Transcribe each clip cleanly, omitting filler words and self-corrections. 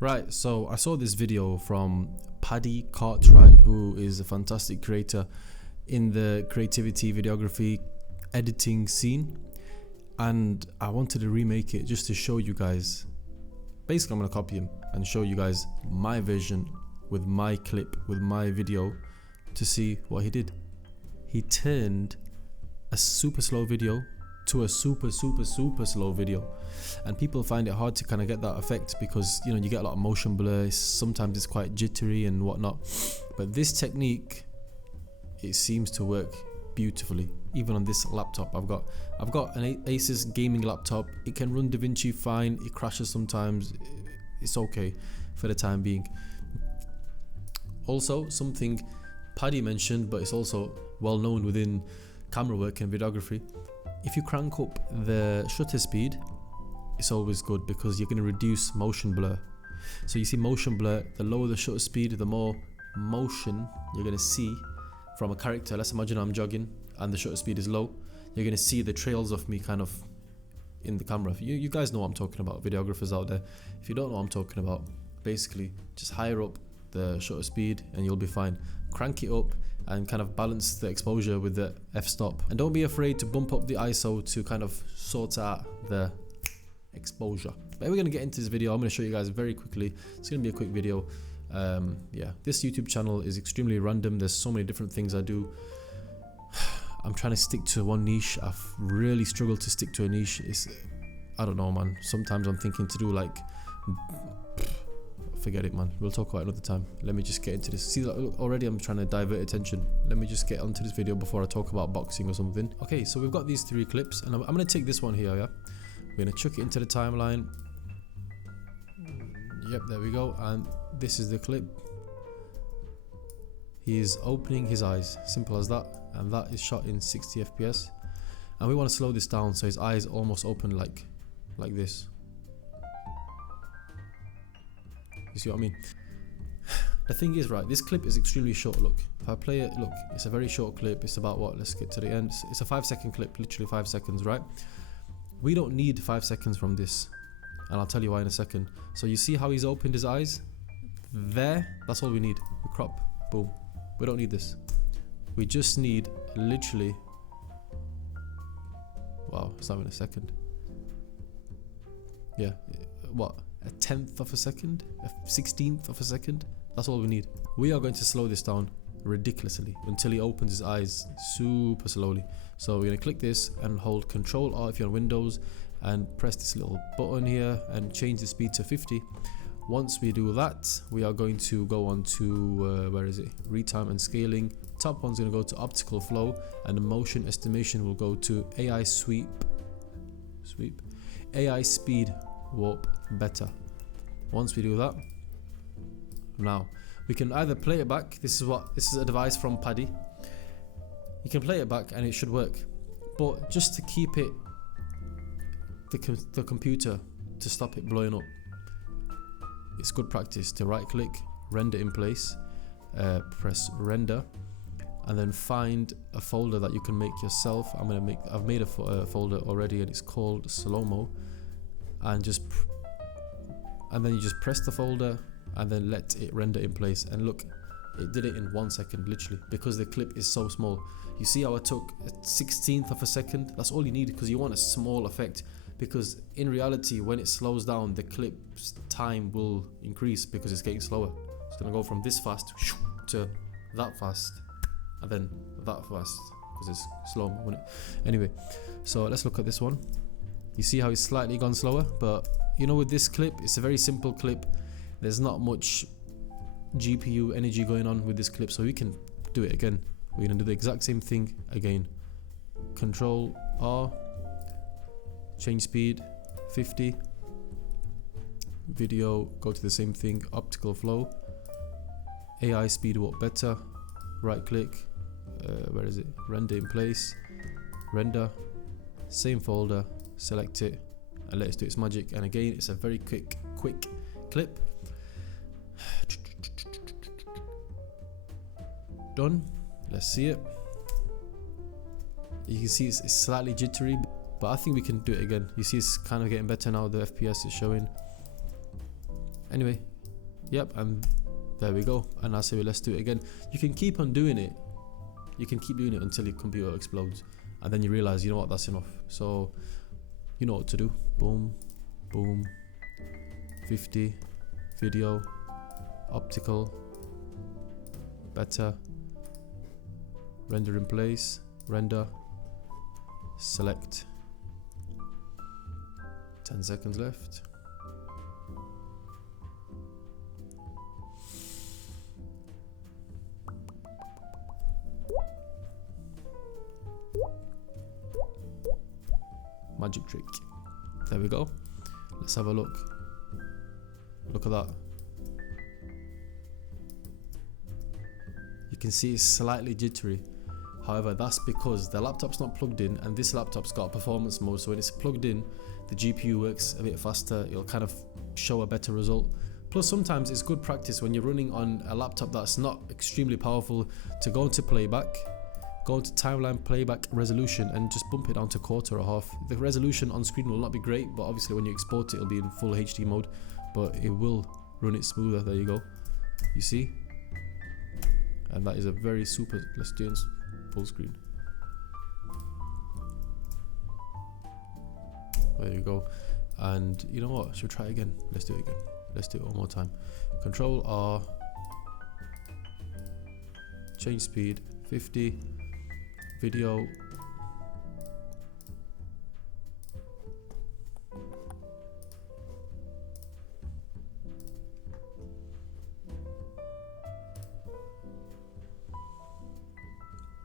Right, so I saw this video from Paddy Cartwright, who is a fantastic creator in the creativity, videography, editing scene, and I wanted to remake it just to show you guys. Basically, I'm going to copy him and show you guys my version with my clip, with my video, to see what he did. He turned a super slow video to a super slow video, and people find it hard to kind of get that effect because you get a lot of motion blur. Sometimes it's quite jittery and whatnot, but this technique, it seems to work beautifully. Even on this laptop, I've got an Asus gaming laptop. It can run DaVinci fine. It crashes sometimes. It's okay for the time being. Also, something Paddy mentioned, but it's also well known within camera work and videography, if you crank up the shutter speed, it's always good because you're going to reduce motion blur. So you see motion blur, the lower the shutter speed, the more motion you're going to see from a character. Let's imagine I'm jogging and the shutter speed is low. You're going to see the trails of me kind of in the camera. You guys know what I'm talking about, videographers out there. If you don't know what I'm talking about, basically just higher up the shutter speed and you'll be fine. Crank it up and kind of balance the exposure with the f-stop, and don't be afraid to bump up the ISO to kind of sort out the exposure. But we're going to get into this video. I'm going to show you guys very quickly. It's going to be a quick video. Yeah, this YouTube channel is extremely random. There's so many different things I do. I'm trying to stick to one niche. I've really struggled to stick to a niche. I don't know, man. Sometimes I'm thinking to do like, forget it, man. We'll talk about it another time. Let me just get into this. See, look, already I'm trying to divert attention. Let me just get onto this video before I talk about boxing or something. Okay, so we've got these 3 clips, and I'm going to take this one here, yeah? We're going to chuck it into the timeline. Yep, there we go. And this is the clip. He is opening his eyes. Simple as that. And that is shot in 60 FPS. And we want to slow this down so his eyes almost open like this. You see what I mean? The thing is, right, this clip is extremely short. Look, if I play it, look, it's a very short clip. It's about what? Let's get to the end. It's a 5-second clip, literally 5 seconds, right? We don't need 5 seconds from this, and I'll tell you why in a second. So you see how he's opened his eyes? There, that's all we need. We crop, boom. We don't need this. We just need literally, wow, it's not even a second. Yeah, what? A 10th of a second, a 16th of a second. That's all we need. We are going to slow this down ridiculously until he opens his eyes super slowly. So we're going to click this and hold Control R if you're on Windows and press this little button here and change the speed to 50. Once we do that, we are going to go on to where is it? Retime and scaling. Top one's going to go to optical flow, and the motion estimation will go to AI sweep, AI speed warp better. Once we do that, now we can either play it back. This is a device from Paddy. You can play it back and it should work, but just to keep it, the computer, to stop it blowing up, it's good practice to right click, render in place, press render, and then find a folder that you can make yourself. I've made a folder already, and it's called slow-mo. And then you just press the folder and then let it render in place, and look, it did it in 1 second literally, because the clip is so small. You see how I took a 16th of a second? That's all you need, because you want a small effect, because in reality when it slows down, the clip's time will increase because it's getting slower. It's gonna go from this fast to that fast and then that fast because it's slow, won't it? Anyway, so let's look at this one. You see how it's slightly gone slower, but with this clip, it's a very simple clip. There's not much GPU energy going on with this clip, so we can do it again. We're gonna do the exact same thing again. Control R, change speed, 50. Video, go to the same thing, optical flow, AI speed warp better, right click, where is it? Render in place, render, same folder, select it and let it do its magic. And again, it's a very quick clip. Done. Let's see it. You can see it's slightly jittery, but I think we can do it again. You see it's kind of getting better now. The FPS is showing. Anyway, Yep, and there we go. And I say, let's do it again. You can keep on doing it. You can keep doing it until your computer explodes, and then you realize, you know what, that's enough. So you know what to do. Boom, boom, 50, video, optical, better, render in place, render, select. 10 seconds left. Magic trick. There we go. Let's have a look. Look at that. You can see it's slightly jittery. However, that's because the laptop's not plugged in, and this laptop's got a performance mode, so when it's plugged in, the GPU works a bit faster. It'll kind of show a better result. Plus, sometimes it's good practice when you're running on a laptop that's not extremely powerful to go into playback, go into timeline playback resolution, and just bump it down to quarter or half. The resolution on screen will not be great, but obviously when you export it, it'll be in full HD mode, but it will run it smoother. There you go. You see? And that is a very super. Let's do it in full screen. There you go. And you know what? Should we try it again? Let's do it again. Let's do it one more time. Control R. Change speed. 50. Video.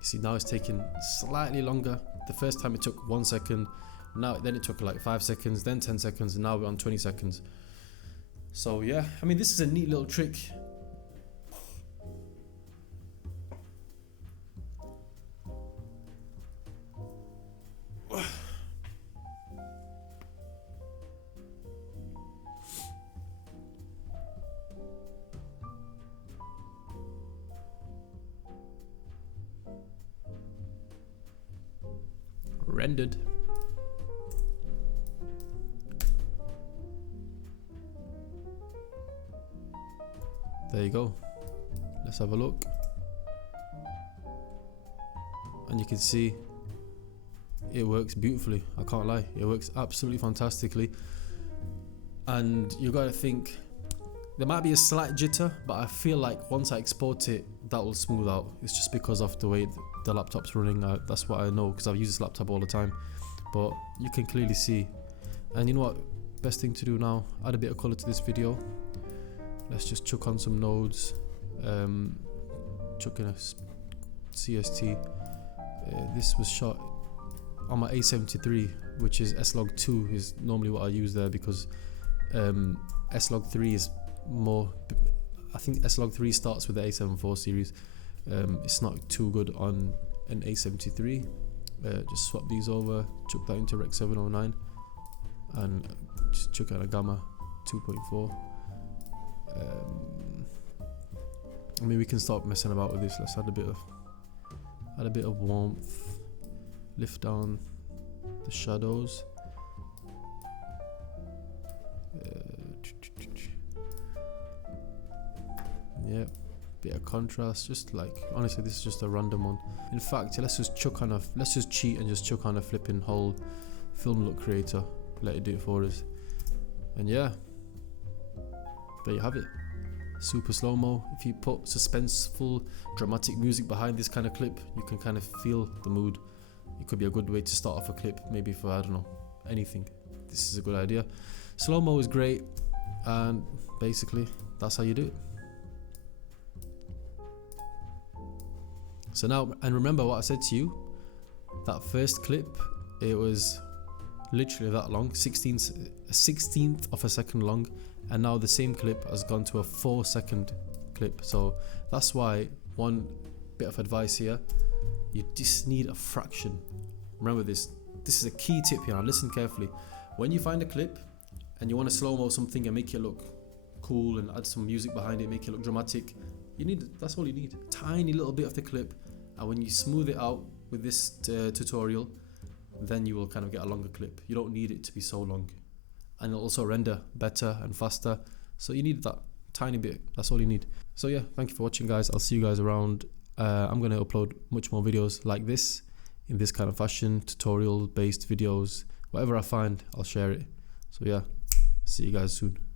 See, now it's taking slightly longer. The first time it took 1 second. Now then it took like 5 seconds, then 10 seconds, and now we're on 20 seconds. So yeah, I mean, this is a neat little trick. Rendered. There you go. Let's have a look. And you can see it works beautifully. I can't lie. It works absolutely fantastically. And you gotta think, there might be a slight jitter, but I feel like once I export it, that will smooth out. It's just because of the way the laptop's running. That's what I know, because I've used this laptop all the time. But you can clearly see. And you know what? Best thing to do now, add a bit of color to this video. Let's just chuck on some nodes. Chuck in a CST. This was shot on my A73, which is S-Log2 is normally what I use there, because S-Log3 is more. I think S-Log3 starts with the A74 series. It's not too good on an A73. Just swap these over, chuck that into Rec 709, and just chuck out a Gamma 2.4. I mean, we can start messing about with this. Let's add a bit of warmth. Lift down the shadows. Yeah, bit of contrast. Just like, honestly, this is just a random one. In fact, let's just cheat and just chuck on a flipping whole film look creator. Let it do it for us. And yeah, there you have it. Super slow-mo. If you put suspenseful, dramatic music behind this kind of clip, you can kind of feel the mood. It could be a good way to start off a clip, maybe for, I don't know, anything. This is a good idea. Slow-mo is great, and basically that's how you do it. So now, and remember what I said to you, that first clip, it was literally that long, a 16th of a second long, and now the same clip has gone to a 4-second clip. So that's why, one bit of advice here, you just need a fraction. Remember this is a key tip here. Now listen carefully. When you find a clip and you want to slow-mo something and make it look cool and add some music behind it, make it look dramatic, that's all you need. Tiny little bit of the clip, and when you smooth it out with this tutorial, then you will kind of get a longer clip. You don't need it to be so long, and it'll also render better and faster. So you need that tiny bit. That's all you need. So yeah, thank you for watching, guys. I'll see you guys around. I'm going to upload much more videos like this, in this kind of fashion, tutorial based videos. Whatever I find, I'll share it. So yeah, see you guys soon.